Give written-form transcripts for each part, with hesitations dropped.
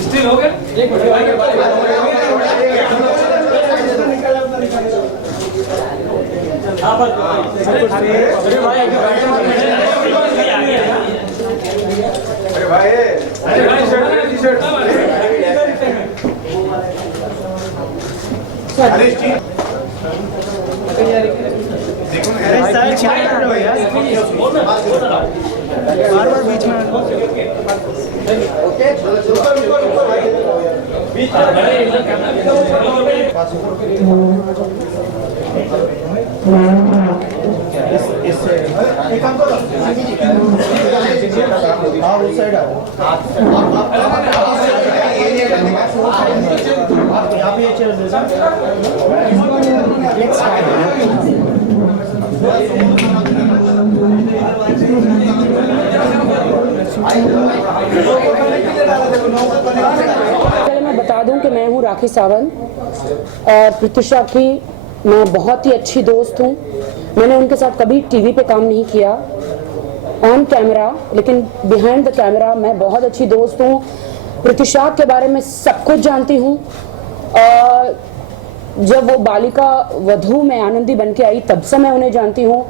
Still हो गया। एक मिनट बार बार बीच में उस साइड आप ये चेयर दे पहले मैं बता दूं कि मैं हूं राखी सावंत और प्रत्युषा की मैं बहुत ही अच्छी दोस्त हूं। मैंने उनके साथ कभी टीवी पे काम नहीं किया ऑन कैमरा, लेकिन बिहाइंड द कैमरा मैं बहुत अच्छी दोस्त हूं। प्रत्युषा के बारे में सब कुछ जानती हूं। जब वो बालिका वधू में आनंदी बन के आई तब से मैं उन्हें जानती हूँ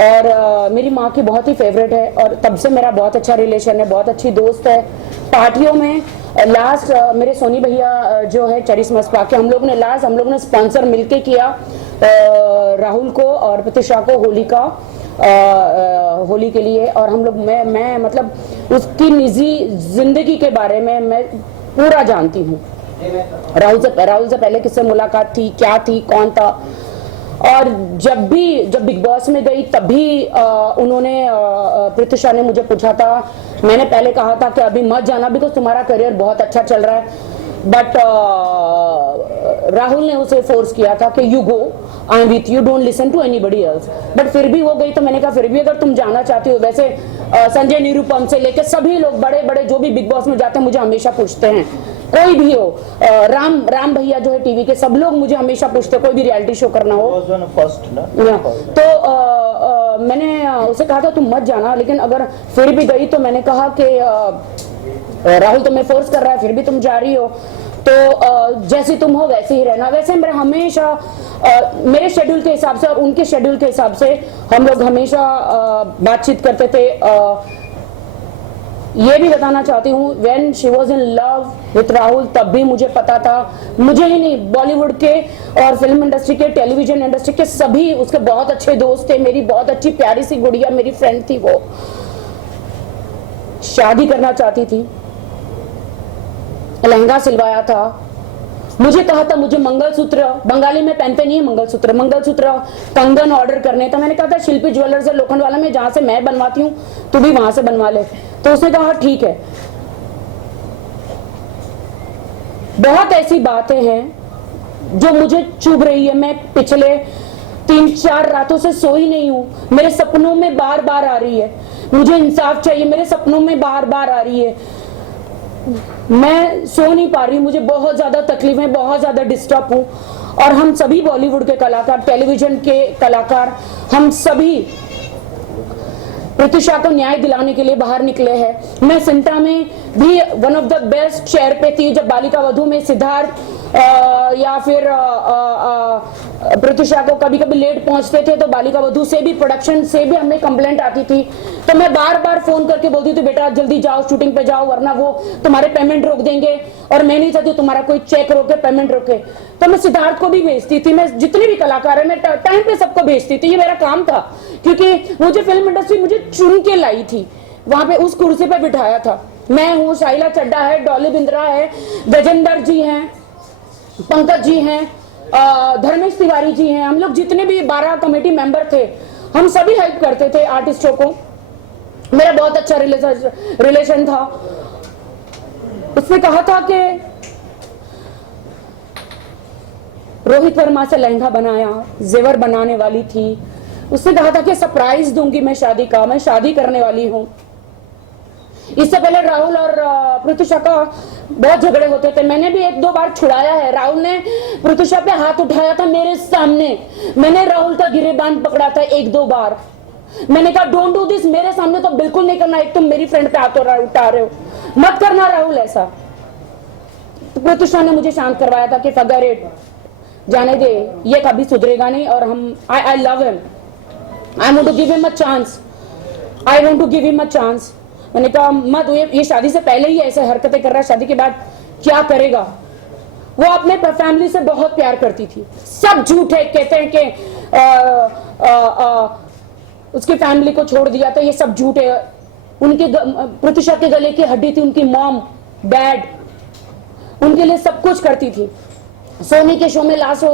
और मेरी माँ की बहुत ही फेवरेट है और तब से मेरा बहुत अच्छा रिलेशन है, बहुत अच्छी दोस्त है। पार्टियों में लास्ट मेरे सोनी भैया जो है चेरिसमस पाके हम लोग ने स्पॉन्सर मिलके किया राहुल को और प्रत्युषा को होली के लिए। और हम लोग मैं मतलब उसकी निजी जिंदगी के बारे में मैं पूरा जानती हूँ। राहुल से पहले किससे मुलाकात थी, क्या थी, कौन था। और जब बिग बॉस में गई तब भी उन्होंने प्रत्युषा ने मुझे पूछा था। मैंने पहले कहा था कि अभी मत जाना बिकॉज तुम्हारा करियर बहुत अच्छा चल रहा है, बट राहुल ने उसे फोर्स किया था कि you go, I am with you, don't listen to anybody else. But फिर भी वो गई तो मैंने कहा फिर भी अगर तुम जाना चाहती हो, वैसे संजय निरुपम से लेकर सभी लोग बड़े बड़े जो भी बिग बॉस में जाते हैं मुझे हमेशा पूछते हैं, कोई भी हो, राम भैया जो है टीवी के, सब लोग मुझे हमेशा पूछते कोई भी रियलिटी शो करना हो तो मैंने उसे कहा था तुम मत जाना, लेकिन अगर फिर भी गई तो मैंने कहा कि राहुल तुम्हें फोर्स कर रहा है फिर भी तुम जा रही हो तो जैसे तुम हो वैसे ही रहना। वैसे मेरे हमेशा मेरे शेड्यूल के हिसाब से और उनके शेड्यूल के हिसाब से हम लोग हमेशा बातचीत करते थे। ये भी बताना चाहती हूँ when she was in love with Rahul तब भी मुझे पता था, मुझे ही नहीं बॉलीवुड के और फिल्म इंडस्ट्री के, टेलीविजन इंडस्ट्री के सभी उसके बहुत अच्छे दोस्त थे। मेरी बहुत अच्छी प्यारी सी गुड़िया मेरी फ्रेंड थी, वो शादी करना चाहती थी, लहंगा सिलवाया था, मुझे कहा था मुझे मंगलसूत्र, बंगाली में पहनते नहीं है मंगलसूत्र कंगन ऑर्डर करने। तो मैंने कहा था शिल्पी ज्वेलर्स है लोखंडवाला में, जहां से मैं बनवाती हूँ तू भी वहां से बनवा ले। तो उसने कहा ठीक है। बहुत ऐसी बातें हैं जो मुझे चुभ रही है। मैं पिछले 3-4 रातों से सोई नहीं हूं, मेरे सपनों में बार बार आ रही है, मुझे इंसाफ चाहिए, मेरे सपनों में बार बार आ रही है, मैं सो नहीं पा रही हूँ, मुझे बहुत ज्यादा तकलीफ है, बहुत ज्यादा डिस्टर्ब हूँ। और हम सभी बॉलीवुड के कलाकार, टेलीविजन के कलाकार, हम सभी प्रत्युषा को न्याय दिलाने के लिए बाहर निकले हैं। मैं सिंटा में भी one of the best chair पे थी जब बालिका वधू में सिद्धार्थ या फिर प्रत्युषा को कभी कभी लेट पहुंचते थे तो बालिका वधू से भी, प्रोडक्शन से भी हमें कंप्लेंट आती थी। तो मैं बार बार फोन करके बोलती थी बेटा जल्दी जाओ, शूटिंग पे जाओ, वरना वो तुम्हारे पेमेंट रोक देंगे। और मैं नहीं चाहती तुम्हारा कोई चेक रोके, पेमेंट रोके। तो मैं सिद्धार्थ को भी भेजती थी, मैं जितने भी कलाकार है मैं टाइम पे सबको भेजती थी, ये मेरा काम था। क्योंकि मुझे फिल्म इंडस्ट्री मुझे चुन के लाई थी, वहां पे उस कुर्सी पे बिठाया था। मैं हूँ, शाइला चड्डा है, डॉली बिंद्रा है, गजेंद्र जी हैं, पंकज जी हैं, धर्मेश तिवारी जी हैं, हम लोग जितने भी 12 कमेटी मेंबर थे हम सभी हेल्प करते थे आर्टिस्टों को। मेरा बहुत अच्छा रिलेशन था। उसने कहा था कि रोहित वर्मा से लहंगा बनाया, जेवर बनाने वाली थी। उसने कहा था कि सरप्राइज दूंगी मैं शादी का, मैं शादी करने वाली हूं। इससे पहले राहुल और प्रत्युषा का बहुत झगड़े होते थे। मैंने भी 1-2 बार छुड़ाया है। राहुल ने प्रत्युषा पे हाथ उठाया था मेरे सामने। मैंने राहुल का गिरेबान पकड़ा था 1-2 बार। मैंने कहा डोंट डू दिस, मेरे सामने तो बिल्कुल नहीं करना। एक तुम मेरी फ्रेंड पे हाथ उठा रहे हो, मत करना राहुल ऐसा। तो प्रत्युषा ने मुझे शांत करवाया था कि फॉरगेट इट, जाने दे, ये कभी सुधरेगा नहीं। और हम I love him, I want to give him a chance, I want to give him a chance. मैंने कहा मत, ये शादी से पहले ही ऐसे हरकतें कर रहा है, शादी के बाद क्या करेगा। वो अपने फैमिली से बहुत प्यार करती थी। सब झूठ है, कहते हैं कि उसकी फैमिली को छोड़ दिया था, ये सब झूठ है। उनके प्रत्युषा के गले की हड्डी थी उनकी मॉम, डैड उनके लिए सब कुछ करती थी। सोनी के शो में लास्ट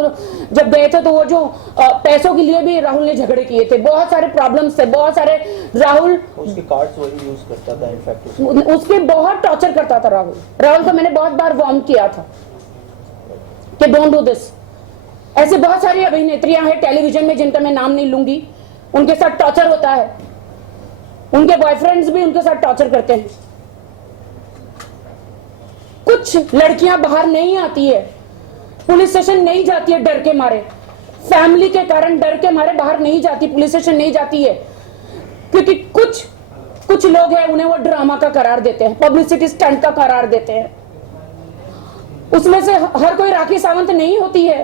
जब गए थे तो वो जो पैसों के लिए भी राहुल ने झगड़े किए थे, बहुत सारे प्रॉब्लम्स थे, बहुत सारे। राहुल उसके कार्ड्स वही यूज करता था, इनफैक्ट उसके बहुत टॉर्चर करता था राहुल को मैंने बहुत बार वार्न किया था कि डोंट डू दिस। ऐसे बहुत सारी अभिनेत्रियां हैं टेलीविजन में जिनका मैं नाम नहीं लूंगी, उनके साथ टॉर्चर होता है। उनके बॉयफ्रेंड्स भी उनके साथ टॉर्चर करते हैं। कुछ लड़कियां बाहर नहीं आती है, पुलिस स्टेशन नहीं जाती है डर के मारे, फैमिली के कारण डर के मारे बाहर नहीं जाती, पुलिस स्टेशन नहीं जाती है, क्योंकि कुछ लोग हैं उन्हें वो ड्रामा का करार देते हैं, पब्लिसिटी स्टंट का करार देते हैं। उसमें से हर कोई राखी सावंत नहीं होती है।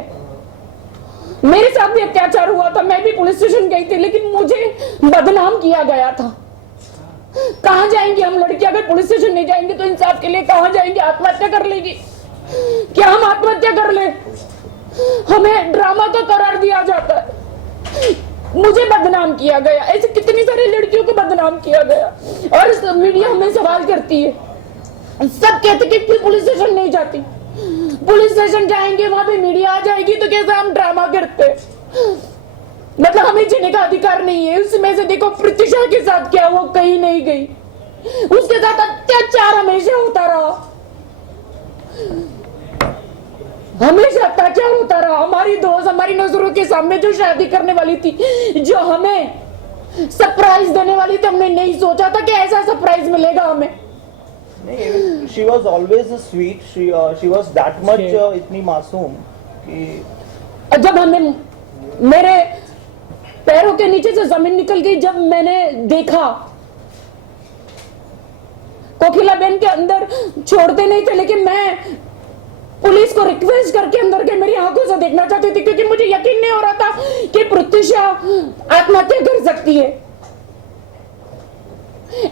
मेरे साथ भी अत्याचार हुआ था, मैं भी पुलिस स्टेशन गई थी, लेकिन मुझे बदनाम किया गया था। कहां जाएंगे हम लड़कियां, अगर पुलिस स्टेशन नहीं जाएंगे तो इंसाफ के लिए कहां जाएंगे? आत्महत्या कर लेगी क्या? हम आत्महत्या कर ले? हमें ड्रामा का करार दिया जाता है। मुझे बदनाम किया गया, ऐसे कितनी सारी लड़कियों को बदनाम किया गया। और मीडिया हमें सवाल करती है, सब कहते कि पुलिस स्टेशन नहीं जाती, पुलिस स्टेशन जाएंगे वहां पे मीडिया आ जाएगी तो कैसे हम ड्रामा करते? मतलब हमें जीने का अधिकार नहीं है। उसमें से देखो प्रत्युषा के साथ क्या, वो कहीं नहीं गई, उसके साथ अत्याचार हमेशा होता रहा, हमेशा अत्याचार होता रहा। हमारी दोस्त हमारी नजरों के सामने जो शादी करने वाली थी, जो हमें सरप्राइज देने वाली थी, हमने नहीं सोचा था कि ऐसा सरप्राइज मिलेगा हमें। नहीं, she was always sweet, she was that much इतनी मासूम कि जब हमें मेरे पैरों के नीचे से जमीन निकल गई, जब मैंने देखा कोकिला बहन के अंदर छोड़ते नहीं थे, लेकिन मैं पुलिस को रिक्वेस्ट करके अंदर के मेरी आंखों से देखना चाहती थी, क्योंकि मुझे यकीन नहीं हो रहा था कि प्रत्युषा आत्महत्या कर सकती है।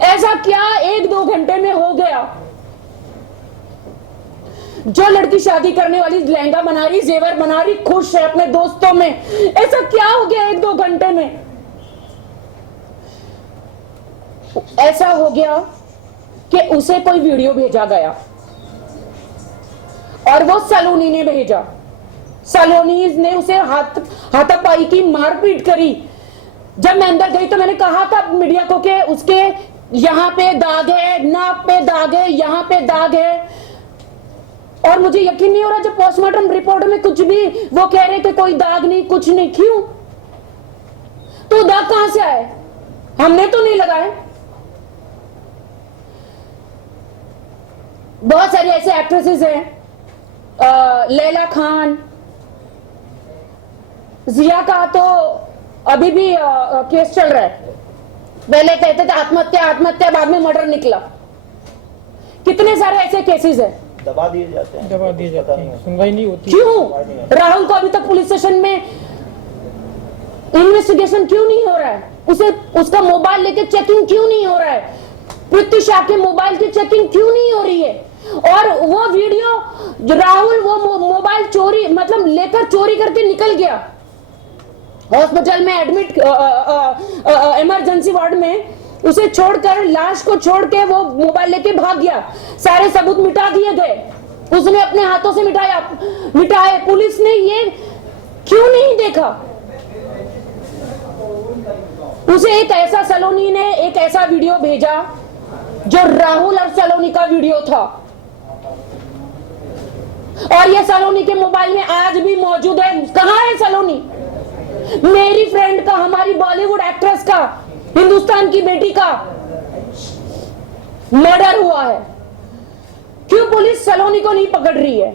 ऐसा क्या 1-2 घंटे में हो गया? जो लड़की शादी करने वाली लहंगा बना रही, जेवर बना रही, खुश है अपने दोस्तों में, ऐसा क्या हो गया 1-2 घंटे में? ऐसा हो गया कि उसे कोई वीडियो भेजा गया और वो सलोनी ने भेजा। सलोनी ने उसे हाथापाई की, मारपीट करी। जब मैं अंदर गई तो मैंने कहा था मीडिया को कि उसके यहां पे दाग है, नाक पे दाग है, यहां पे दाग है, और मुझे यकीन नहीं हो रहा जब पोस्टमार्टम रिपोर्ट में कुछ भी वो कह रहे कि कोई दाग नहीं, कुछ नहीं। क्यों? तो दाग कहां से आए? हमने तो नहीं लगाए। बहुत सारी ऐसे एक्ट्रेसेस हैं, लैला खान, जिया का तो अभी भी केस चल रहा है। पहले कहते थे आत्महत्या आत्महत्या, बाद में मर्डर निकला। कितने सारे ऐसे केसेस हैं, दबा दिए जाते हैं, सुनवाई नहीं होती। क्यों? राहुल को अभी तक पुलिस स्टेशन में इन्वेस्टिगेशन क्यों नहीं हो रहा है? उसे उसका मोबाइल लेके चेकिंग क्यों नहीं हो रहा है? प्रत्युषा के मोबाइल की चेकिंग क्यों नहीं हो रही है? और वो वीडियो राहुल वो मोबाइल चोरी मतलब लेकर चोरी करके निकल गया, हॉस्पिटल में एडमिट, इमरजेंसी वार्ड में उसे छोड़कर, लाश को छोड़ के वो मोबाइल लेके भाग गया। सारे सबूत मिटा दिए गए, उसने अपने हाथों से मिटाए। पुलिस ने ये क्यों नहीं देखा? उसे एक ऐसा, सलोनी ने एक ऐसा वीडियो भेजा जो राहुल और सलोनी का वीडियो था, और ये सलोनी के मोबाइल में आज भी मौजूद है। कहां है सलोनी? मेरी फ्रेंड का, हमारी बॉलीवुड एक्ट्रेस का, हिंदुस्तान की बेटी का मर्डर हुआ है, क्यों पुलिस सलोनी को नहीं पकड़ रही है,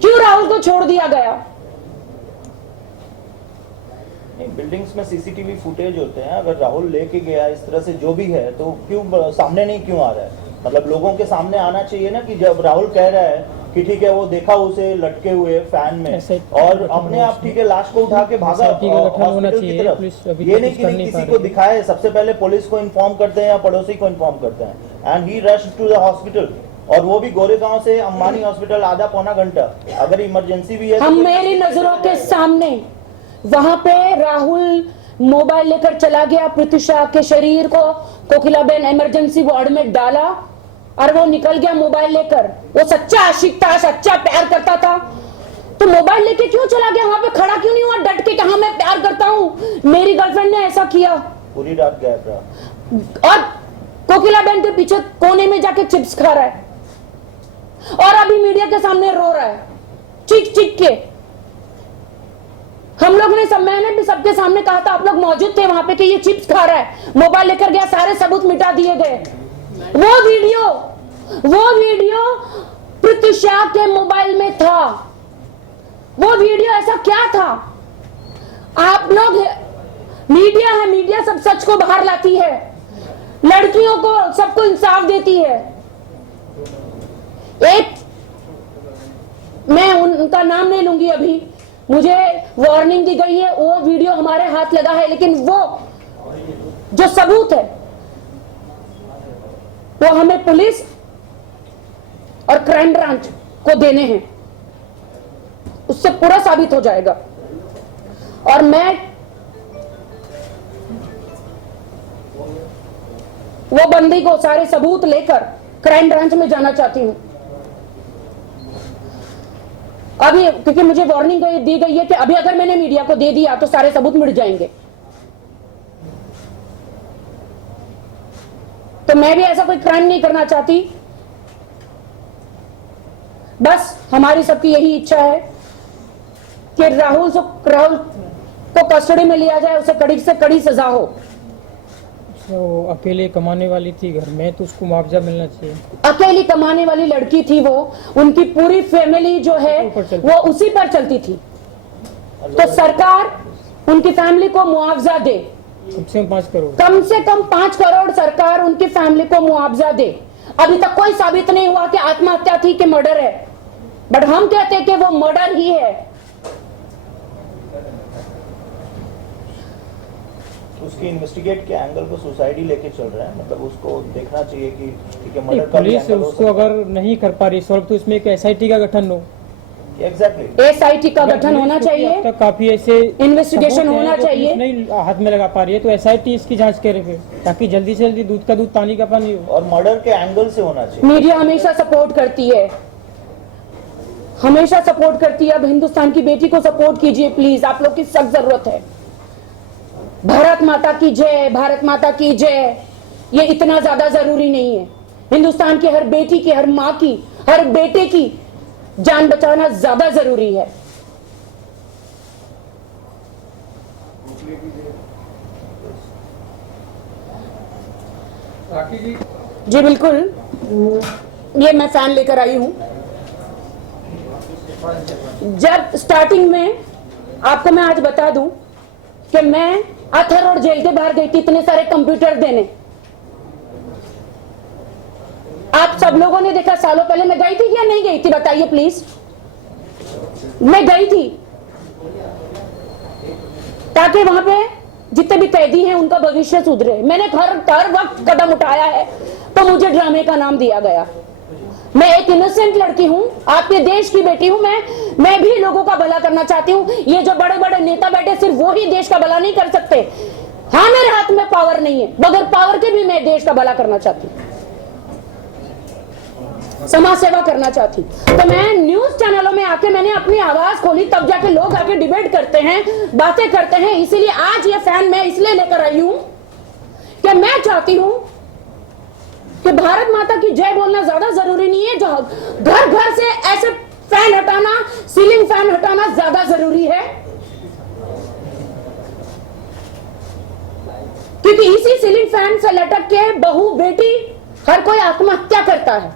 क्यों राहुल को छोड़ दिया गया? बिल्डिंग्स में सीसीटीवी फुटेज होते हैं, अगर राहुल लेके गया इस तरह से जो भी है तो क्यों सामने नहीं क्यों आ रहा है? मतलब लोगों के सामने आना चाहिए ना कि जब राहुल कह रहा है कि ठीक है वो देखा उसे लटके हुए फैन में और अपने आप ठीक है लाश को उठा के भागा हॉस्पिटल की तरफ, ये नहीं कि किसी को दिखाए, सबसे पहले पुलिस को इन्फॉर्म करते हैं या पड़ोसी को इन्फॉर्म करते हैं and he rush to the hospital, और वो भी गोरेगांव से अंबानी हॉस्पिटल आधा पौना घंटा, अगर इमरजेंसी भी है तो हम मेरी नजरों के सामने वहां पे राहुल मोबाइल लेकर चला गया, प्रत्युषा के शरीर को कोकिलाबेन इमरजेंसी वार्ड में डाला और वो निकल गया मोबाइल लेकर। वो सच्चा आशिक था, सच्चा प्यार करता था, तो मोबाइल लेके क्यों चला गया? वहां पे खड़ा क्यों नहीं हुआ डट के, कहा मैं प्यार करता हूं, मेरी गर्लफ्रेंड ने ऐसा किया? पूरी रात गायब रहा और कोकिलाबेन के पीछे कोने में जाके चिप्स खा रहा है और अभी मीडिया के सामने रो रहा है चीख चीख के। हम लोग ने मैंने भी सबके सामने कहा था, आप लोग मौजूद थे वहां पे, कि ये चिप्स खा रहा है, मोबाइल लेकर गया, सारे सबूत मिटा दिए गए। वो वीडियो प्रत्युषा के मोबाइल में था। वो वीडियो ऐसा क्या था? आप लोग, मीडिया है, मीडिया सब सच को बाहर लाती है, लड़कियों को सबको इंसाफ देती है। एक, मैं उनका नाम नहीं लूंगी अभी, मुझे वार्निंग दी गई है, वो वीडियो हमारे हाथ लगा है, लेकिन वो जो सबूत है वो हमें पुलिस और क्राइम ब्रांच को देने हैं, उससे पूरा साबित हो जाएगा। और मैं वो बंदी को सारे सबूत लेकर क्राइम ब्रांच में जाना चाहती हूं अभी, क्योंकि मुझे वार्निंग दी गई है कि अभी अगर मैंने मीडिया को दे दिया तो सारे सबूत मिट जाएंगे। तो मैं भी ऐसा कोई क्राइम नहीं करना चाहती, बस हमारी सबकी यही इच्छा है कि राहुल को कस्टडी में लिया जाए, उसे कड़ी से कड़ी सजा हो। वो अकेले कमाने वाली थी घर में, तो उसको मुआवजा मिलना चाहिए। अकेली कमाने वाली लड़की थी वो, उनकी पूरी फैमिली जो है वो उसी पर चलती थी, तो सरकार उनकी फैमिली को मुआवजा दे, कम से कम 5 करोड़, कम से कम 5 करोड़ सरकार उनकी फैमिली को मुआवजा दे। अभी तक कोई साबित नहीं हुआ कि आत्महत्या थी कि मर्डर है, बट हम कहते हैं कि वो मर्डर ही है। उसकी इन्वेस्टिगेट के एंगल को सुसाइड ही लेके चल रहा है, मतलब उसको देखना चाहिए कि ठीक है मर्डर का पुलिस उसको अगर नहीं कर पा रही सॉल्व, तो इसमें एक SIT का गठन हो। एग्जैक्टली SIT का गठन होना चाहिए, अब तक काफी ऐसे इन्वेस्टिगेशन होना चाहिए। नहीं हाथ में लगा पा रही है तो SIT इसकी जांच करे फिर, ताकि जल्दी से जल्दी दूध का दूध पानी का पानी हो। और मर्डर के एंगल से होना चाहिए। मीडिया हमेशा सपोर्ट करती है, हमेशा सपोर्ट करती है। अब हिंदुस्तान की बेटी को सपोर्ट कीजिए प्लीज, आप लोग की सख्त जरूरत है। भारत माता की जय, भारत माता की जय, ये इतना ज्यादा जरूरी नहीं है। हिंदुस्तान की हर बेटी की, हर माँ की, हर बेटे की जान बचाना ज्यादा जरूरी है। जी बिल्कुल, ये मैं फैन लेकर आई हूं। जब स्टार्टिंग में आपको मैं आज बता दूं कि मैं अथर और जेल के बाहर गई थी इतने सारे कंप्यूटर देने। आप सब लोगों ने देखा, सालों पहले मैं गई थी या नहीं गई थी, बताइए प्लीज। मैं गई थी ताकि वहां पे जितने भी कैदी हैं उनका भविष्य सुधरे। मैंने हर वक्त कदम उठाया है, तो मुझे ड्रामे का नाम दिया गया। मैं एक इनोसेंट लड़की हूं, आपके देश की बेटी हूं, मैं भी लोगों का भला करना चाहती हूं। ये जो बड़े बड़े नेता बैठे सिर्फ वो ही देश का भला नहीं कर सकते। हाँ, मेरे हाथ में पावर नहीं है, बगैर पावर के भी मैं देश का भला करना चाहती हूं, समाज सेवा करना चाहती। तो मैं न्यूज चैनलों में आके मैंने अपनी आवाज खोली, तब जाके लोग आके डिबेट करते हैं, बातें करते हैं। इसीलिए आज ये फैन मैं इसलिए लेकर आई हूं कि मैं चाहती हूं कि भारत माता की जय बोलना ज्यादा जरूरी नहीं है, जो घर घर से ऐसे फैन हटाना, सीलिंग फैन हटाना ज्यादा जरूरी है। क्योंकि इसी सीलिंग फैन से लटक के बहू बेटी हर कोई आत्महत्या करता है।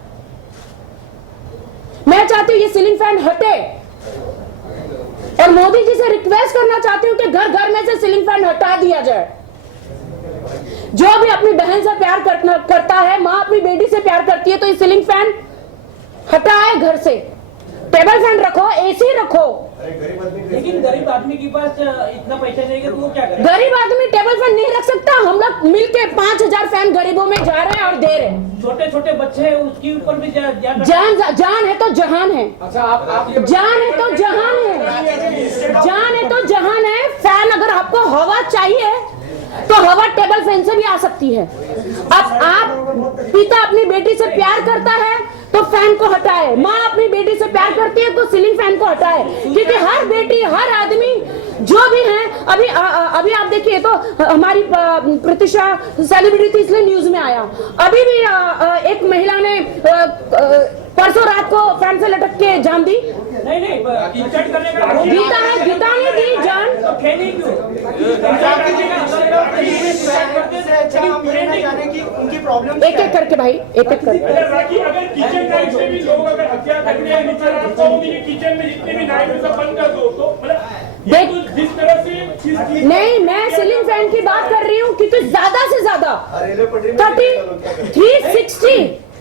मैं चाहती हूं ये सीलिंग फैन हटे और मोदी जी से रिक्वेस्ट करना चाहती हूं कि घर घर में से सीलिंग फैन हटा दिया जाए। जो भी अपनी बहन से प्यार करता है, माँ अपनी बेटी से प्यार करती है, तो ये सीलिंग फैन हटाए घर से। टेबल फैन रखो, एसी रखो। लेकिन गरीब आदमी के पास इतना पैसा नहीं है तो वो क्या करे? गरीब आदमी टेबल फैन नहीं रख सकता। हम लोग मिलके 5000 फैन गरीबों में जा रहे हैं और दे रहे हैं। छोटे छोटे बच्चे हैं, उसके ऊपर भी जान है तो जहान है। अच्छा, आप जान है तो जहान है। जान है तो जहान है। फैन अगर आपको हवा चाहिए तो हवा टेबल फैन से भी आ सकती है। अब आप पिता अपनी बेटी से प्यार करता है तो फैन को हटाए, माँ अपनी बेटी से प्यार करती है तो सीलिंग फैन को हटाए। क्योंकि हर बेटी, हर आदमी जो भी है, अभी आप देखिए तो हमारी प्रतिशा सेलिब्रिटी थी इसलिए न्यूज में आया। अभी भी एक महिला ने परसों रात को फैन से लटक के जान दी। नहीं करने का गीता ने दी जान। तो खेली क्यों? उनकी प्रॉब्लम एक एक करके भाई, एक एक करके। राखी, अगर किचन नाइफ से भी लोग अगर हत्या करते हैं, नीचे आप कहोगे कि किचन में जितने भी नाइफ है सब बंद कर दो, तो मतलब ये तो जिस तरह से चीज की नहीं, मैं सीलिंग फैन की बात कर रही हूँ क्योंकि ज्यादा से ज्यादा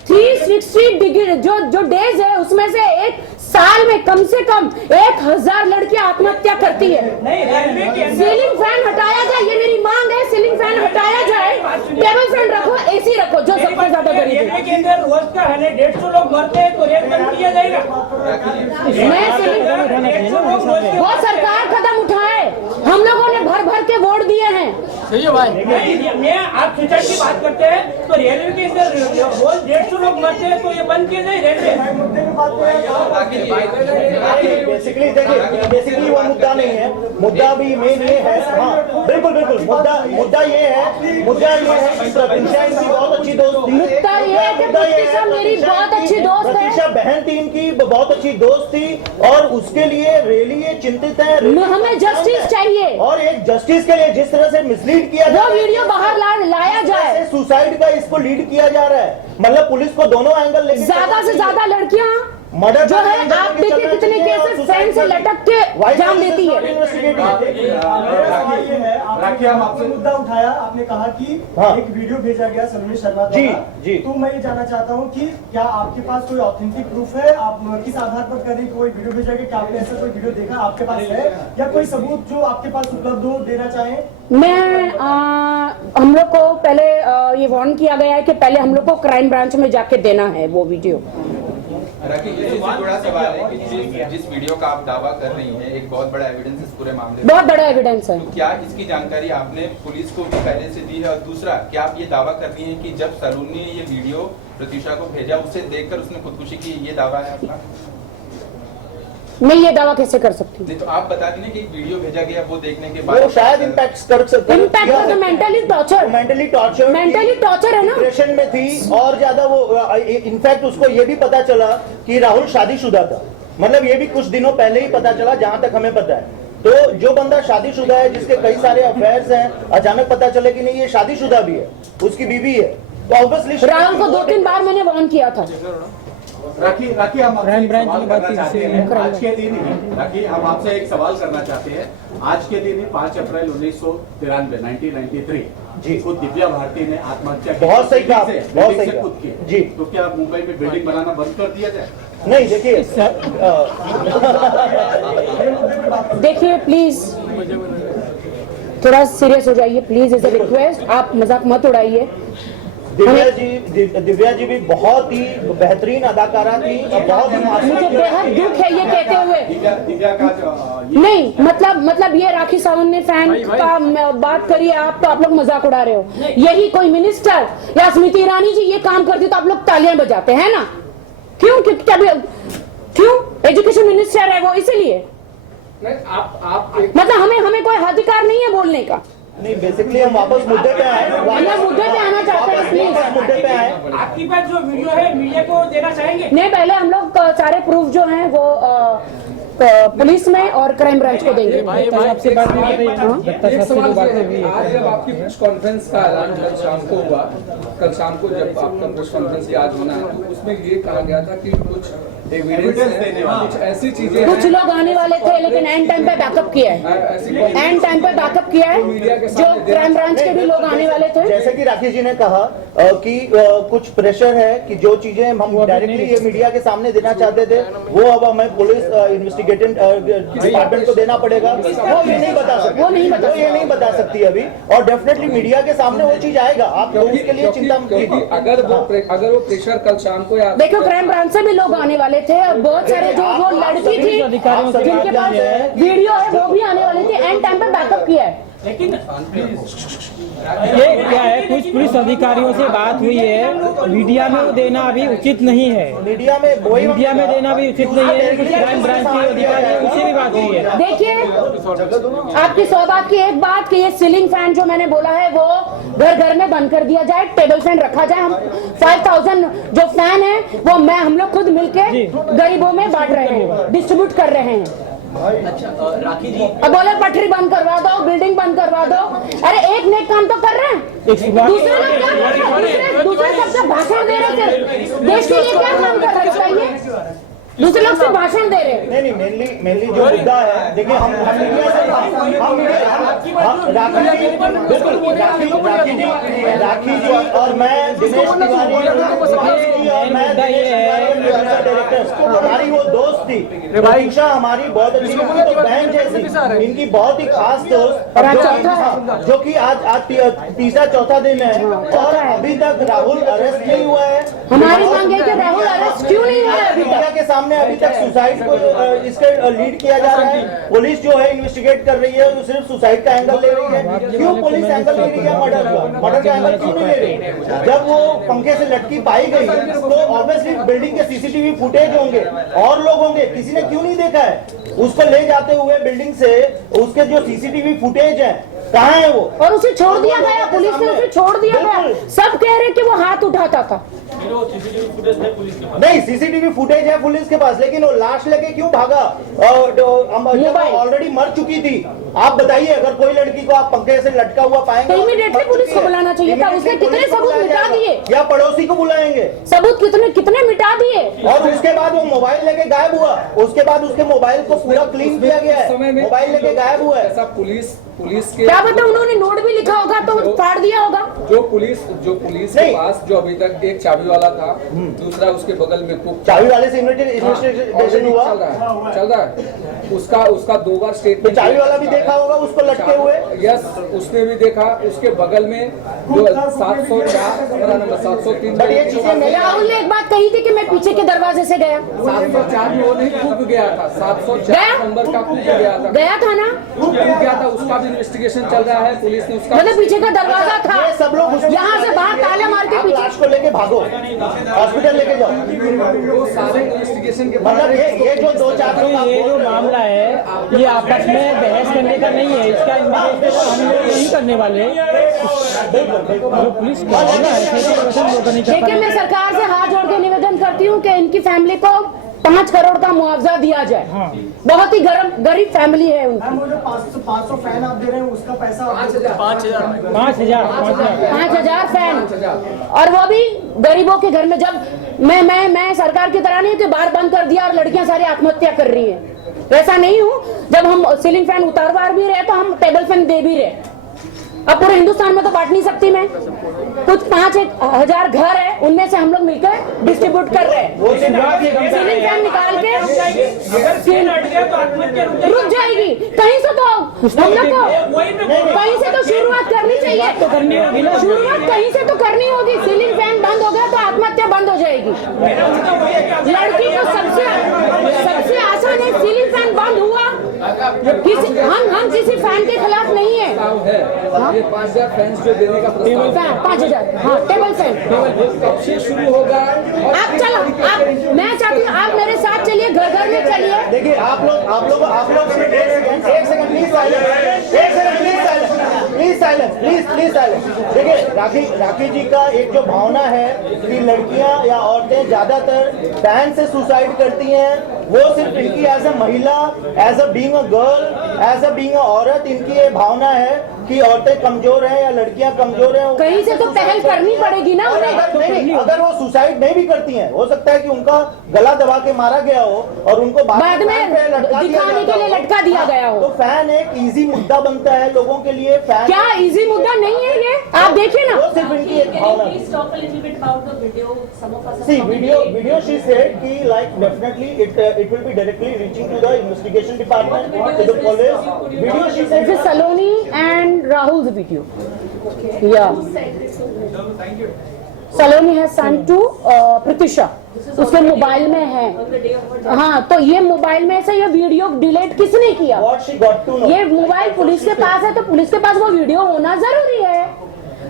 360 डिग्री जो डेज है उसमें से एक साल में कम से कम 1000 लड़कियां आत्महत्या करती है। नहीं, रेलवे के अंदर सीलिंग फैन हटाया जाए, ये मेरी मांग है। सीलिंग फैन हटाया जाए, टेबल फैन रखो, एसी रखो, जो सबसे ज्यादा गरीब रेलवे है। के अंदर रोज का है 150 लोग मरते हैं तो रेल बंद किया जाएगा। मैं सीलिंग 150 लोग रोज के वो सरकार कदम उठाए। हम लोगों ने भर भर के वोट दिए हैं। सही है भाई। नहीं, मैं आप सुसाइड की बात करते हैं तो रेलवे के अंदर रोज 150 लोग मरते हैं तो ये बंद किया जाए रेलवे। बेसिकली देखिए, बेसिकली वो मुद्दा नहीं है। मुद्दा भी मेन ये है, हाँ बिल्कुल मुद्दा ये है कि प्रतिशा इनकी बहुत अच्छी दोस्त थी। मुद्दा ये है कि प्रतिशा मेरी बहुत अच्छी दोस्त है। प्रतिशा बहन थी इनकी, बहुत अच्छी दोस्त थी और उसके लिए रियली ये चिंतित है। हमें जस्टिस चाहिए और एक जस्टिस के लिए जिस तरह से मिसलीड किया वो वीडियो बाहर लाया जाए। सुसाइड का इसको लीड किया जा रहा है, मतलब पुलिस को दोनों एंगल लेके ज्यादा से ज्यादा लड़कियां मर्डर जो है, आप देखिए कितने केसेस फैन से लटक के जान देती है। राखी, हम आपसे मुद्दा उठाया, आपने कहा कि हाँ। एक वीडियो भेजा गया सलमान शर्मा द्वारा। जी। तो मैं ये जानना चाहता हूँ कि क्या आपके पास कोई ऑथेंटिक प्रूफ है? आप किस आधार पर कह रहे हैं कोई वीडियो भेजा गया? क्या आपने ऐसा कोई वीडियो देखा? आपके पास है या कोई सबूत जो आपके पास उपलब्ध हो देना चाहें? हम लोग को पहले ये वार्न किया गया है कि पहले हम लोग को क्राइम ब्रांच में जाके देना है वो वीडियो। राखी, ये इससे जुड़ा सवाल है कि जिस वीडियो का आप दावा कर रही हैं, एक बहुत बड़ा एविडेंस इस पूरे मामले में, बहुत बड़ा एविडेंस है। तो क्या इसकी जानकारी आपने पुलिस को भी पहले से दी है? और दूसरा, क्या आप ये दावा कर रही हैं कि जब सलून ने ये वीडियो प्रत्युषा को भेजा, उसे देखकर उसने खुदकुशी की, ये दावा है आपका? मैं ये दावा कैसे कर सकती हूँ? नहीं तो आप बता दें कि एक वीडियो भेजा गया, वो देखने के वो बाद शायद इम्पैक्ट कर सकते हैं। इम्पैक्ट मेंटली टॉर्चर है ना। डिप्रेशन में थी और ज्यादा वो, इनफैक्ट उसको ये भी पता चला कि राहुल शादीशुदा था। मतलब ये भी कुछ दिनों पहले ही पता चला, जहां तक हमें पता है। तो जो बंदा शादीशुदा है, जिसके कई सारे अफेयर्स हैं, अचानक पता चले कि नहीं ये शादीशुदा भी है, उसकी बीवी है, तो ऑब्वियसली राहुल को 2-3 बार मैंने वार्न किया था। राखी, हम आपसे क्राइम एक ब्रांच सवाल की बात करना की चाहते जिससे- हैं। आज के दिन ही राखी, हम आपसे एक सवाल करना चाहते हैं। आज के दिन ही 5 अप्रैल 1993 जी। खुद दिव्या भारती ने आत्महत्या की। बहुत सही कहा, बिल्डिंग बहुत से सही कहा। कूद के। जी। तो क्या मुंबई में बिल्डिंग बनाना बंद कर दिया जाए? नहीं देखिए, देखिए प्लीज थोड़ा सीरियस हो जाइए प्लीज, इज अ रिक्वेस्ट। आप मजाक मत उड़ाइए। दिव्या जी भी बहुत ही बेहतरीन अदाकारा थी और बहुत ही मुझे बेहद दुख है ये कहते हुए। दिव्या का नहीं मतलब ये राखी सावंत ने फैन का बात करी है आप, तो आप लोग मजाक उड़ा रहे हो। यही कोई मिनिस्टर या स्मृति ईरानी जी ये काम करती तो आप लोग तालियां बजाते हैं ना? क्यों एजुकेशन मिनिस्टर है वो, इसीलिए मतलब हमें कोई अधिकार नहीं है बोलने का। नहीं, बेसिकली हम वापस मुद्दे पे आए, मुद्दे पे आना चाहते हैं प्लीज। मुद्दे पे आए। आपके पास जो वीडियो है मीडिया को देना चाहेंगे? नहीं, पहले हम लोग सारे प्रूफ जो हैं वो पुलिस में और क्राइम ब्रांच को देंगे। आपसे बात नहीं की गई। एक सवाल ये है, आज जब आपकी प्रेस कॉन्फ्रेंस का ऐलान कल शाम को हुआ, कल शाम को जब आपका प्रेस कॉन्फ्रेंस की आज होना है, तो उसमें ये कहा गया था कि कुछ एविडेंस है, कुछ ऐसी चीजें कुछ लोग आने वाले थे लेकिन एंड टाइम पे बैकअप किया है, एंड टाइम पे बैकअप किया है। जो क्राइम ब्रांच के भी लोग आने वाले थे। जैसे कि राकेश जी ने कहा कि कुछ प्रेशर है कि जो चीजें हम डायरेक्टली ये मीडिया के सामने देना चाहते थे वो अब हमें पुलिस इन्वेस्टिगेटिंग डिपार्टमेंट को देना पड़ेगा। वो ये नहीं बता सकती, वो ये नहीं बता सकती अभी, और डेफिनेटली मीडिया के सामने वो चीज आएगा। आप उसके लिए चिंता मत कीजिए। अगर वो प्रेशर कल शाम को देखो क्राइम ब्रांच से भी लोग आने वाले थे और बहुत सारे जो वो लड़की थी जिनके पास वीडियो है वो भी आने वाली थी, एंड टाइम पे बैकअप किया है। लेकिन ये क्या है, कुछ पुलिस अधिकारियों से बात हुई है, मीडिया में वो देना अभी उचित नहीं है। मीडिया में देना भी उचित नहीं है। कुछ क्राइम ब्रांच के अधिकारी हैं, उनसे भी बात हुई है। देखिए आपकी सौगात की एक बात कि ये सीलिंग फैन जो मैंने बोला है वो घर घर में बंद कर दिया जाए, टेबल फैन रखा जाए। हम 5000 जो फैन है वो हम लोग खुद मिलके गरीबों में बांट रहे हैं, डिस्ट्रीब्यूट कर रहे हैं। राखी जी अब बोले पटरी बंद करवा दो, बिल्डिंग बंद करवा दो। अरे एक नेक काम तो कर रहे हैं, दूसरे लोग क्या कर रहे हैं? दूसरे सबसे भाषण दे रहे थे, देश के लिए क्या काम कर रहे हैं बताइए? दूसरे लोग से भाषण दे रहे हैं। नहीं, मेनली जो मुद्दा है, देखिए हम मीडिया से राखी जी और मैं दिनेश तिवारी और मैं डायरेक्टर, हमारी वो दोस्त थी प्रतीक्षा, हमारी बहुत अच्छी तो बहन जैसी, इनकी बहुत ही खास दोस्त, जो कि आज तीसरा चौथा दिन है और अभी तक राहुल अरेस्ट नहीं हुआ है। हमारी मांग है कि राहुल अरेस्ट क्यों नहीं हुआ है अभी तक? सामने अभी तक सुसाइड को इसका लीड किया जा रहा है। पुलिस जो है इन्वेस्टिगेट कर रही है, तो सिर्फ सुसाइड का एंगल ले रही है। क्यों पुलिस एंगल ले रही है मर्डर का एंगल क्यों नहीं ले रही? जब वो पंखे से लटकी पाई गई तो ऑब्वियसली बिल्डिंग के सीसीटीवी फुटेज होंगे और लोग होंगे, किसी ने क्यों नहीं देखा है? उसको ले जाते हुए बिल्डिंग से उसके जो सीसीटीवी फुटेज है कहाँ है वो? और उसे छोड़ दिया गया, पुलिस ने उसे छोड़ दिया गया। सब कह रहे कि वो हाथ उठाता था। नहीं, सीसीटीवी फुटेज है पुलिस के पास, लेकिन वो लाश लेके क्यों भागा? ऑलरेडी मर चुकी थी। आप बताइए, अगर कोई लड़की को आप पंखे से लटका हुआ पाएंगे तो इमीडिएटली पुलिस को बुलाना चाहिए था। उसने कितने सबूत मिटा दिए? या पड़ोसी को बुलाएंगे? सबूत कितने मिटा दिए? और उसके बाद वो मोबाइल लेके गायब हुआ। उसके बाद उसके मोबाइल को पूरा क्लीन किया गया है, मोबाइल लेके गायब हुआ है। ऐसा पुलिस के क्या पता उन्होंने नोट भी लिखा होगा तो फाड़ दिया होगा। जो पुलिस के पास जो अभी तक एक चाबी वाला था, दूसरा उसके बगल में कुक, चाबी वाले से इन्वेस्टिगेशन हुआ, चल रहा है। उसका 2 बार स्टेटमेंट, चाबी वाला भी देखा होगा उसको लटके हुए। यस, उसने भी देखा। उसके बगल में जो 704 मेरा नंबर 703, राहुल ने एक बात कही थी कि मैं पीछे के दरवाजे से गया। 704 में वो नहीं कूद गया था, 704 नंबर का कूद गया था ना, कूद गया था। उसका भी इन्वेस्टिगेशन चल रहा है, पुलिस ने उसका, मतलब पीछे का दरवाजा था, सब लोग यहाँ से बाहर ताला मार के पीछे लाश को लेके भागो, हॉस्पिटल लेके जाओ। वो सारे इन्वेस्टिगेशन के मतलब ये जो 2-4 ये जो मामला है ये आपस में बहस करने का नहीं है, इसका इन्वेस्टिगेशन हम लोग नहीं करने वाले। जो पुलिस का है ना, देखिए मैं सरकार से हाथ जोड़ के निवेदन करती हूँ कि इनकी फैमिली को 5 करोड़ का मुआवजा दिया जाए। बहुत ही गरीब फैमिली है उनकी। मैम वो जो 500 फैन आप दे रहे हैं उसका पैसा 5,000 फैन, और वो भी गरीबों के घर में। जब मैं सरकार की तरह नहीं कि बार बंद कर दिया और लड़कियां सारी आत्महत्या कर रही हैं, वैसा नहीं हूँ। जब हम सीलिंग फैन उतारवार भी रहे तो हम टेबल फैन दे भी रहे। अब पूरे हिंदुस्तान में तो बांट नहीं सकती मैं। कुछ 5,000 घर है, उनमें से हम लोग मिलकर डिस्ट्रीब्यूट कर रहे हैं। सीलिंग फैन निकाल के रुक जाएगी कहीं से, तो हम लोग को कहीं से तो शुरुआत करनी चाहिए। शुरुआत कहीं से तो करनी होगी। सीलिंग फैन बंद हो गया तो आत्महत्या बंद हो जाएगी। लड़की को सबसे आसान है, सीलिंग फैन बंद हुआ। हम किसी फैन के खिलाफ नहीं है। ये 5,000 फैंस जो देने का प्रस्ताव, 5,000, हाँ टेबल फैन कब से शुरू होगा? आप चलो, मैं चाहती हूँ आप मेरे साथ चलिए, घर में चलिए। देखिए आप लोग एक सेकंड प्लीज साइलेंस। देखिए राखी जी का एक जो भावना है कि लड़कियां या औरतें ज्यादातर फैन से सुसाइड करती हैं, वो सिर्फ इनकी एज अ महिला, as a being a girl, as a being a औरत, इनकी ये भावना है कि औरतें कमजोर हैं या लड़कियां कमजोर हैं। कहीं से तो पहल करनी पड़ेगी ना और उन्हें। नहीं, अगर वो सुसाइड नहीं भी करती हैं, हो सकता है कि उनका गला दबा के मारा गया हो और उनको बाद में दिखाने के लिए लटका दिया गया हो। तो फैन एक इजी मुद्दा बनता है लोगों के लिए। फैन क्या इजी मुद्दा नहीं है ये? आप देखिए ना। वो सिर्फ इनकी एक भावना है। See, video she said कि like definitely it will be directly reaching to the investigation department, to the police. Video she said. This is Saloni and Rahul's video. Yeah. Saloni has sent to Pratisha. उसके mobile में है। हाँ, तो ये mobile में से ये video delete किसने किया? What she got to know. ये मोबाइल पुलिस के पास है तो पुलिस के पास वो वीडियो होना जरूरी है।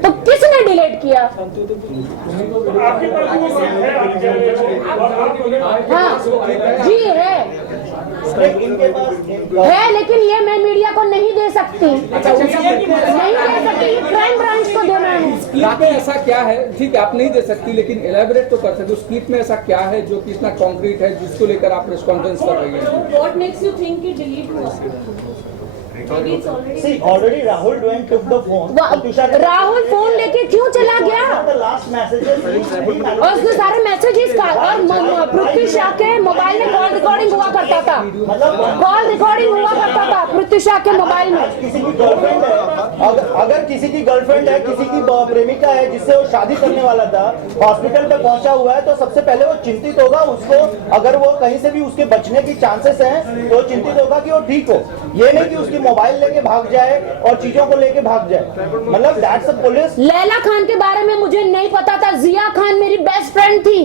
तो किसने डिलीट किया? आपके पास वो है हाँ जी है, इनके पास है, लेकिन ये मैं मीडिया को नहीं दे सकती, नहीं दे सकती, ये क्राइम ब्रांच को देना है। स्क्रिप्ट में ऐसा क्या है, ठीक है आप नहीं दे सकती, लेकिन एलैबोरेट तो कर सकते हो। स्क्रिप्ट में ऐसा क्या है जो कि इतना कॉन्क्रीट है जिसको लेकर आप प्रेस कॉन्फ्रेंस कर रही हैं? What makes you think it delete हुआ? Maybe it's already. See, already Rahul went took the phone. Rahul phone लेके क्यों चला गया? The last messages. और उसने सारे मैसेजेस का और पृथ्वी शाह के मोबाइल में कॉल रिकॉर्डिंग हुआ करता था, कॉल रिकॉर्डिंग हुआ करता था पृथ्वी शाह के मोबाइल में। किसी की गर्लफ्रेंड है, अगर किसी की गर्लफ्रेंड है, किसी की प्रेमिका है जिससे वो शादी करने वाला था, हॉस्पिटल पे पहुंचा हुआ है, तो सबसे पहले वो चिंतित होगा। उसको अगर वो कहीं से भी उसके बचने की चांसेस हैं तो चिंतित होगा कि वो ठीक हो। ये नहीं कि उसकी मोबाइल लेके भाग जाए और चीजों को लेके भाग जाए। मतलब that's a police. Laila Khan के बारे में मुझे नहीं पता था। जिया खान मेरी बेस्ट फ्रेंड थी,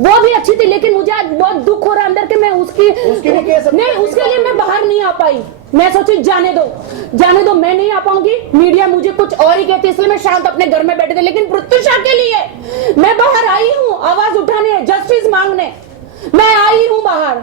वो भी अच्छी थी, लेकिन मुझे आज बहुत दुख हो रहा है अंदर के मैं उसकी भी केस नहीं, उसके लिए मैं बाहर नहीं आ पाई। मैं सोची जाने दो, मैं नहीं आ पाऊंगी। मीडिया मुझे कुछ और ही कहती, इसलिए मैं शांत अपने घर में बैठे थे। लेकिन प्रत्युषा के लिए मैं बाहर आई हूँ आवाज उठाने, जस्टिस मांगने। मैं आई हूँ बाहर,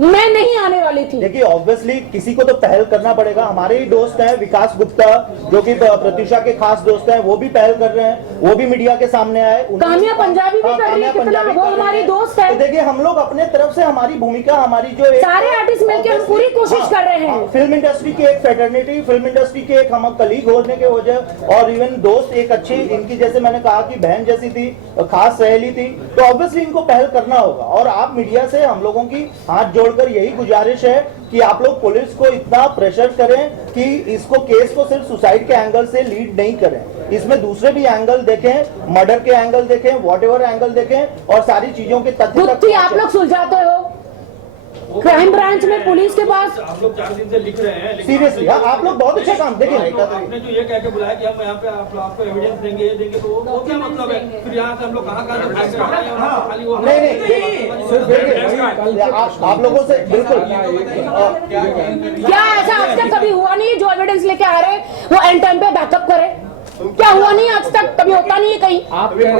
मैं नहीं आने वाली थी। देखिए ऑब्वियसली किसी को तो पहल करना पड़ेगा। हमारे ही दोस्त हैं विकास गुप्ता, जो कि प्रत्युषा के खास दोस्त हैं, वो भी पहल कर रहे हैं, वो भी मीडिया के सामने आए। काम्या पंजाबी भी कर रही है, कितना वो हमारी दोस्त है। तो देखिए हम लोग अपने तरफ से हमारी भूमिका, हमारी जो सारे आर्टिस्ट मिलकर पूरी कोशिश कर रहे हैं। फिल्म इंडस्ट्री की एक फेटर्निटी, फिल्म इंडस्ट्री के एक हम कलीग होने के वजह और इवन दोस्त, एक अच्छी इनकी जैसे मैंने कहा कि बहन जैसी थी, खास सहेली थी, तो ऑब्वियसली इनको पहल करना होगा। और आप मीडिया से हम लोगों की हाथ जोड़कर यही गुजारिश है कि आप लोग पुलिस को इतना प्रेशर करें कि इसको केस को सिर्फ सुसाइड के एंगल से लीड नहीं करें, इसमें दूसरे भी एंगल देखें, मर्डर के एंगल देखें, व्हाटएवर एंगल देखें और सारी चीजों के तथ्य तक आप लोग सुलझाते हो। क्राइम ब्रांच में पुलिस के पास हम लोग 4 दिन से लिख रहे हैं। सीरियसली आप लोग बहुत अच्छा काम। देखिए आपने जो ये कह के बुलाया कि हम यहाँ पे आपको एविडेंस देंगे, ये देंगे, तो वो क्या मतलब है? फिर यहाँ से हम लोग कहाँ खाली वो नहीं, आप लोगों से बिल्कुल क्या ऐसा आज तक कभी हुआ नहीं जो एविडेंस लेके आ रहे वो एंड टाइम पे बैकअप करे? क्या हुआ नहीं आज तक, कभी होता नहीं है कहीं। आप कह रहे हैं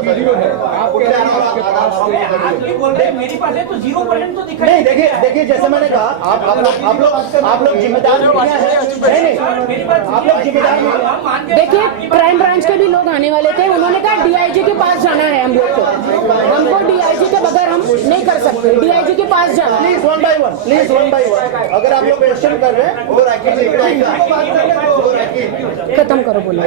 वीडियो है, आप कह रहे हैं आपके पास बोल रहे हैं मेरी पास है तो 0% तो दिखाई नहीं। देखिए जैसे मैंने कहा आप लोग जिम्मेदार मीडिया है। नहीं आप लोग जिम्मेदार मीडिया। देखिए क्राइम ब्रांच के भी लोग आने वाले थे, उन्होंने कहा डीआईजी के पास जाना है हम लोग को, हमको डीआईजी के बगैर हम नहीं कर सकते, डीआईजी के पास जाना। प्लीज वन बाय वन अगर आप लोग क्वेश्चन कर रहे हैं खत्म करो। बोलो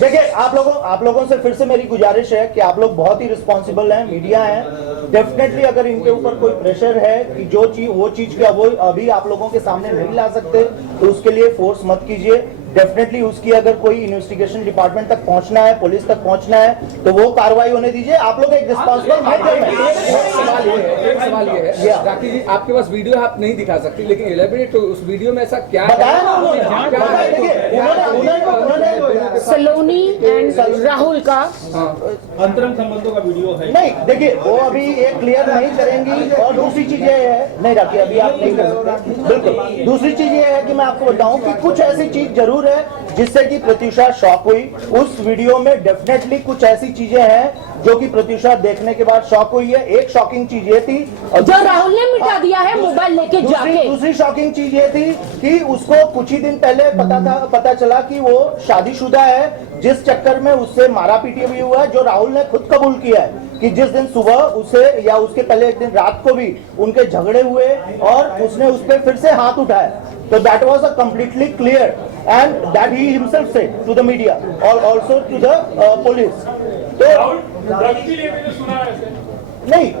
देखिए आप लोगों से फिर से मेरी गुजारिश है कि आप लोग बहुत ही रिस्पॉन्सिबल हैं, मीडिया हैं। डेफिनेटली अगर इनके ऊपर कोई प्रेशर है कि जो चीज वो चीज क्या वो अभी आप लोगों के सामने नहीं ला सकते, तो उसके लिए फोर्स मत कीजिए। डेफिनेटली उसकी अगर कोई इन्वेस्टिगेशन डिपार्टमेंट तक पहुंचना है, पुलिस तक पहुंचना है, तो वो कार्रवाई होने दीजिए। आप लोग एक रिस्पॉन्सिबल माध्यम है। एक सवाल ये है राखी जी, आपके पास वीडियो आप नहीं दिखा सकती, लेकिन एलिबरेट तो उस वीडियो में ऐसा क्या बताया ना उन्होंने। सलोनी एंड राहुल का अंतरंग संबंधों का वीडियो है। नहीं देखिए वो अभी ये क्लियर नहीं करेंगी। और दूसरी चीज ये है, नहीं राखी अभी आप नहीं कर सकते बिल्कुल। दूसरी चीज ये है कि मैं आपको बताऊं कि कुछ ऐसी चीज जरूर जरूर है जिससे कि प्रत्युषा शॉक हुई। उस वीडियो में डेफिनेटली कुछ ऐसी चीजें हैं जो कि प्रत्युषा देखने के बाद शॉक हुई है। एक शॉकिंग चीज ये थी जो राहुल ने मिटा दिया है मोबाइल लेके जाके। दूसरी शॉकिंग चीज ये थी कि उसको कुछ ही दिन पहले पता चला कि वो शादीशुदा है, जिस चक्कर में उससे मारा पीटी भी हुआ है, जो राहुल ने खुद कबूल किया है कि जिस दिन सुबह उसे या उसके पहले एक दिन रात को भी उनके झगड़े हुए और उसने उस पर फिर से हाथ उठाया। तो that was a completely clear and that he himself said to the media और आल्सो टू द पुलिस। तो नहीं,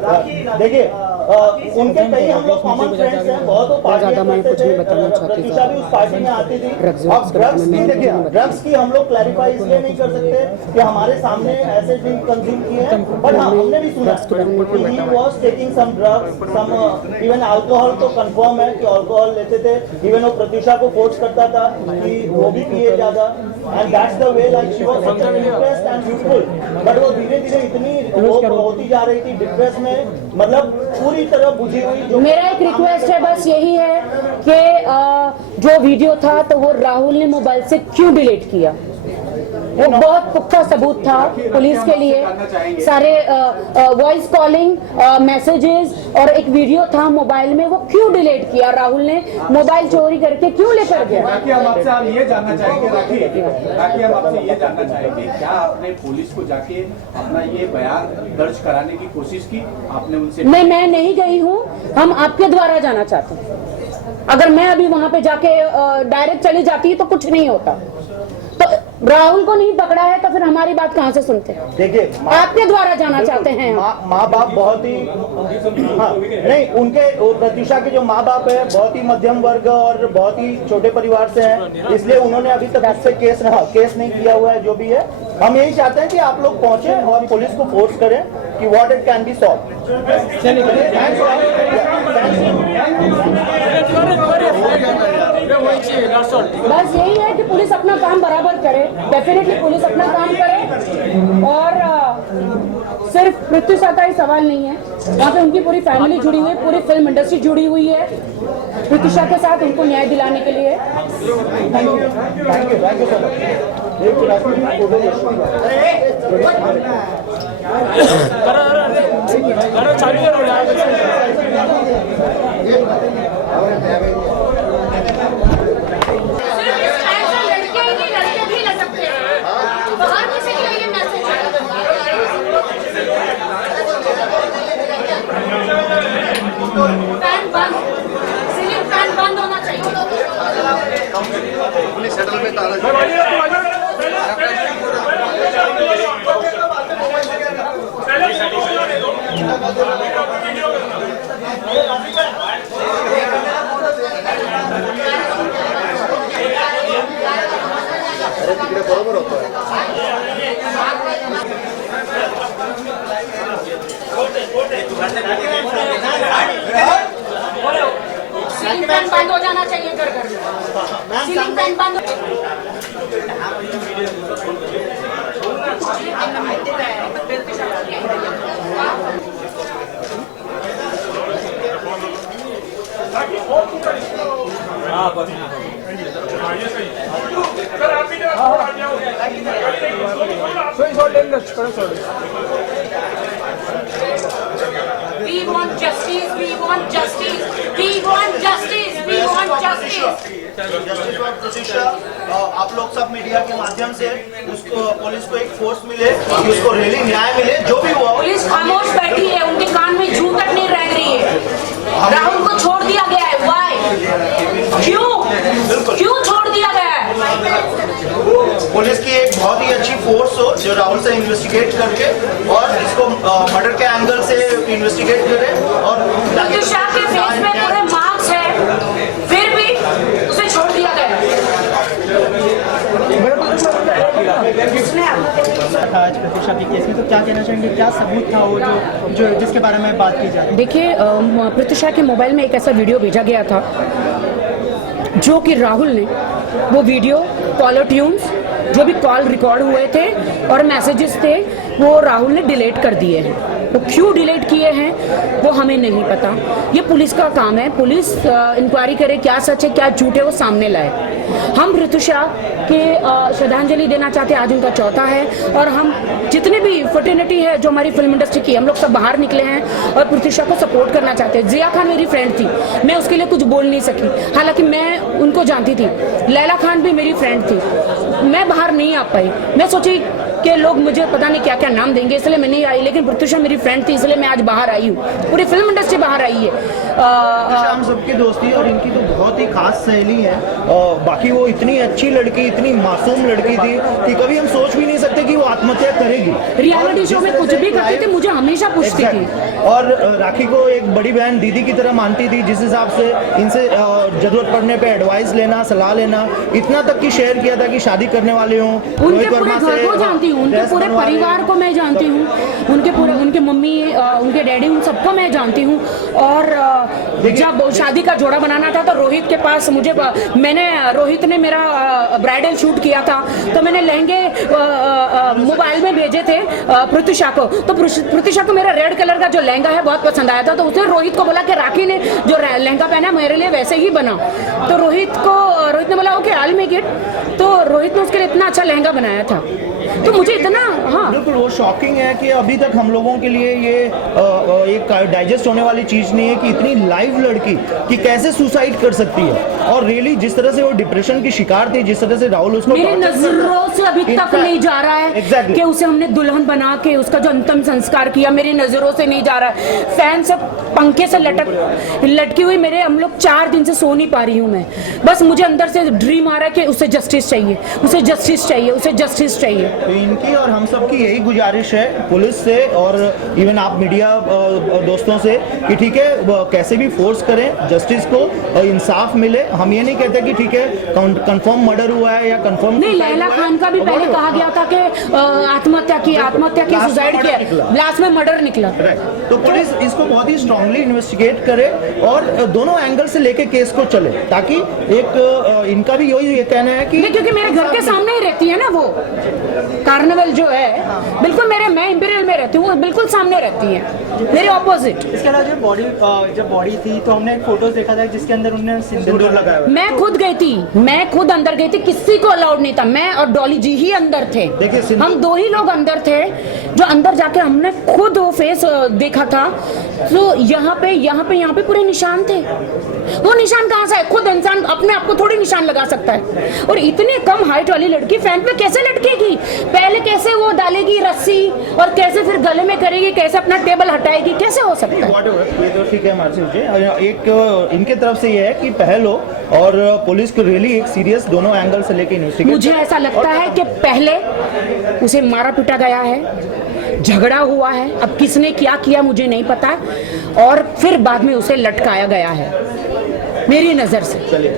देखिए उनके कई हम लोग कॉमन फ्रेंड्स हैं, बहुत ज्यादा मैं कुछ नहीं बताना चाहती। प्रत्युषा भी उस पार्टी में आती थी। अब ड्रग्स की देखिए, ड्रग्स की हम लोग क्लैरिफाई इसलिए नहीं कर सकते कि हमारे सामने ऐसे ड्रिंक कंज्यूम किए हैं, बट हाँ हमने भी सुना कि he was taking some drugs, some even alcohol तो कंफर्म है कि अल्कोहल लेते थे। इवन वो प्रत्युषा को फोर्स करता था कि वो भी पिए ज्यादा, and that's the way like she was such an interest and beautiful. But वो धीरे धीरे इतनी होती जा रही थी डिप्रेस में, मतलब पूरी तरह बुझी हुई। मेरा एक रिक्वेस्ट है, बस यही है कि जो वीडियो था तो वो राहुल ने मोबाइल से क्यों डिलीट किया। वो बहुत पुख्ता सबूत था पुलिस के लिए, सारे वॉइस कॉलिंग मैसेजेस और एक वीडियो था मोबाइल में, वो क्यों डिलीट किया राहुल ने, मोबाइल चोरी करके क्यों लेकर गया। राखी, हम आपसे आप ये जानना चाहेंगे, राखी हम आपसे ये जानना चाहेंगे, क्या आपने पुलिस को जाके अपना ये बयान दर्ज कराने की कोशिश की? आपने उनसे? नहीं, मैं नहीं गई हूँ, हम आपके द्वारा जाना चाहते हैं। अगर मैं अभी वहां पे जाके डायरेक्ट चली जाती तो कुछ नहीं होता। तो राहुल को नहीं पकड़ा है तो फिर हमारी बात कहाँ से सुनते हैं? देखिए, आपके द्वारा जाना चाहते हैं। माँ बाप बहुत ही नहीं, उनके प्रत्युषा के जो माँ बाप है बहुत ही मध्यम वर्ग और बहुत ही छोटे परिवार से हैं, इसलिए उन्होंने अभी तक उससे केस नहीं किया हुआ है। जो भी है, हम यही चाहते हैं कि आप लोग पहुंचे और पुलिस को फोर्स करें कि what it can be solve. बस यही है कि पुलिस अपना काम बराबर करे, डेफिनेटली पुलिस अपना काम करे। और सिर्फ प्रत्युषा का ही सवाल नहीं है, वहाँ पे उनकी पूरी फैमिली जुड़ी हुई है, पूरी फिल्म इंडस्ट्री जुड़ी हुई है प्रत्युषा के साथ, उनको न्याय दिलाने के लिए। बरोबर होतो है। सीलिंग फैन बंद हो जाना चाहिए घर घर में, सीलिंग फैन बंद। We want justice, we want justice, we want justice, we want justice. Justice for Pratyusha, आप लोग सब मीडिया के माध्यम से उसको पुलिस को एक फोर्स मिले, उसको रियली न्याय मिले, जो भी हुआ। पुलिस खामोश बैठी है, उनके कान में जूं तक नहीं रह रही है। राहुल को छोड़ दिया गया है, वाई? क्यों छोड़ दिया गया है? पुलिस की एक बहुत ही अच्छी फोर्स हो जो राहुल से इन्वेस्टिगेट करके और इसको मर्डर के एंगल से इन्वेस्टिगेट करे। और प्रत्युषा के फेस में पूरे मार्क्स है, फिर भी उसे छोड़ दिया गया। आज प्रत्युषा के केस में तो क्या कहना चाहेंगे, क्या सबूत था वो जो जिसके बारे में बात की जा रही है? देखिए, प्रत्युषा के मोबाइल में एक ऐसा वीडियो भेजा गया था जो कि राहुल ने वो वीडियो, कॉलर ट्यून्स, जो भी कॉल रिकॉर्ड हुए थे और मैसेजेस थे, वो राहुल ने डिलीट कर दिए हैं। वो क्यों डिलीट किए हैं वो हमें नहीं पता। ये पुलिस का काम है, पुलिस इंक्वायरी करे क्या सच है क्या झूठ है वो सामने लाए। हम प्रत्युषा के श्रद्धांजलि देना चाहते हैं, आज उनका चौथा है, और हम जितने भी फर्टिनिटी है जो हमारी फिल्म इंडस्ट्री की, हम लोग सब बाहर निकले हैं और प्रत्युषा को सपोर्ट करना चाहते हैं। जिया खान मेरी फ्रेंड थी, मैं उसके लिए कुछ बोल नहीं सकी, हालांकि मैं उनको जानती थी। लैला खान भी मेरी फ्रेंड थी, मैं बाहर नहीं आ पाई। मैं सोची कि लोग मुझे पता नहीं क्या क्या नाम देंगे, इसलिए मैं नहीं आई, लेकिन प्रत्युषा मेरी फ्रेंड थी, इसलिए मैं आज बाहर आई हूँ। पूरी फिल्म इंडस्ट्री बाहर आई है। हम सबकी दोस्ती और इनकी तो बहुत ही खास सहेली है। बाकी वो इतनी अच्छी लड़की, इतनी मासूम लड़की थी कि कभी हम सोच भी नहीं सकते कि वो आत्महत्या करेगी। रियलिटी शो में कुछ भी करती थी, मुझे हमेशा पूछती थी। और राखी को एक बड़ी बहन दीदी की तरह मानती थी, जिस हिसाब से इनसे जरूरत पड़ने पे एडवाइस लेना, सलाह लेना, इतना तक की शेयर किया था कि शादी करने वाले हों। उनके पूरे घर को जानती हूँ, उनके पूरे परिवार को मैं जानती हूँ, उनके मम्मी, उनके डैडी, उन सबको मैं जानती हूँ। और जब शादी का जोड़ा बनाना था तो रोहित के पास रोहित ने मेरा ब्राइडल शूट किया था, तो मैंने लहंगे मोबाइल में भेजे थे प्रत्युषा को। तो प्रत्युषा को मेरा रेड कलर का जो लहंगा है बहुत पसंद आया था, तो उसने रोहित को बोला कि राखी ने जो लहंगा पहना मेरे लिए वैसे ही बना। तो रोहित ने बोला okay I will make it. तो रोहित ने उसके लिए इतना अच्छा लहंगा बनाया था। तो मुझे इतना, हाँ बिल्कुल वो शॉकिंग है कि अभी तक हम लोगों के लिए ये एक डाइजेस्ट होने वाली चीज नहीं है कि इतनी लाइव लड़की कि कैसे सुसाइड कर सकती है। और रियली जिस तरह से वो डिप्रेशन की शिकार थी, जिस तरह से राहुल उसको मेरी नजरों से अभी तक नहीं जा रहा है कि उसे हमने दुल्हन बना के उसका जो अंतिम संस्कार किया, मेरी नजरों से नहीं जा रहा है। फैन से पंखे से लटकी हुई हम लोग 4 दिन से सो नहीं पा रही हूँ मैं। बस मुझे अंदर से ड्रीम आ रहा है कि उसे जस्टिस चाहिए, उसे जस्टिस चाहिए, उसे जस्टिस चाहिए। तो इनकी और हम सब की यही गुजारिश है पुलिस से और इवन आप मीडिया दोस्तों से कि ठीक है कैसे भी फोर्स करें जस्टिस को, इंसाफ मिले। हम ये नहीं कहते कि ठीक है कंफर्म मर्डर हुआ है या कंफर्म नहीं। लैला खान का भी पहले कहा गया था कि आत्महत्या की, सुसाइड किया, लास्ट में मर्डर निकला। तो पुलिस इसको बहुत ही स्ट्रांगली इन्वेस्टिगेट करे और दोनों एंगल से लेके केस को चले, ताकि एक इनका भी यही कहना है कि क्योंकि मेरे घर के सामने ही रहती है ना वो कार्निवल जो है, बिल्कुल मैं इंपीरियल में रहती हूँ, बिल्कुल सामने रहती है, मेरे ऑपोजिट। इसके अलावा जब बॉडी थी तो हमने एक फोटोज देखा था जिसके अंदर उन्होंने सिंदूर लगाया। मैं खुद गई थी, मैं खुद अंदर गई थी, किसी को अलाउड नहीं था, मैं और डॉली जी ही अंदर थे। हम 2 ही लोग अंदर थे जो अंदर जाके हमने खुद वो फेस देखा था। तो यहाँ पे पूरे निशान थे। वो निशान कहाँ से है? खुद इंसान अपने आप को थोड़ी निशान लगा सकता है। और इतने कम हाइट वाली लड़की फैन पे कैसे लटकेगी? पहले कैसे वो डालेगी रस्सी और कैसे फिर गले में करेगी, कैसे अपना टेबल हटाएगी, कैसे हो सकता है? ये तो ठीक है मानसी जी। एक इनके तरफ से ये है कि पहल हो और पुलिस को रियली एक सीरियस दोनों एंगल से लेके इन्वेस्टिगेट। मुझे ऐसा लगता है कि पहले उसे मारा पीटा गया है, झगड़ा हुआ है, अब किसने क्या किया मुझे नहीं पता, और फिर बाद में उसे लटकाया गया है मेरी नजर से। चलिए,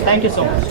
थैंक यू सो मच।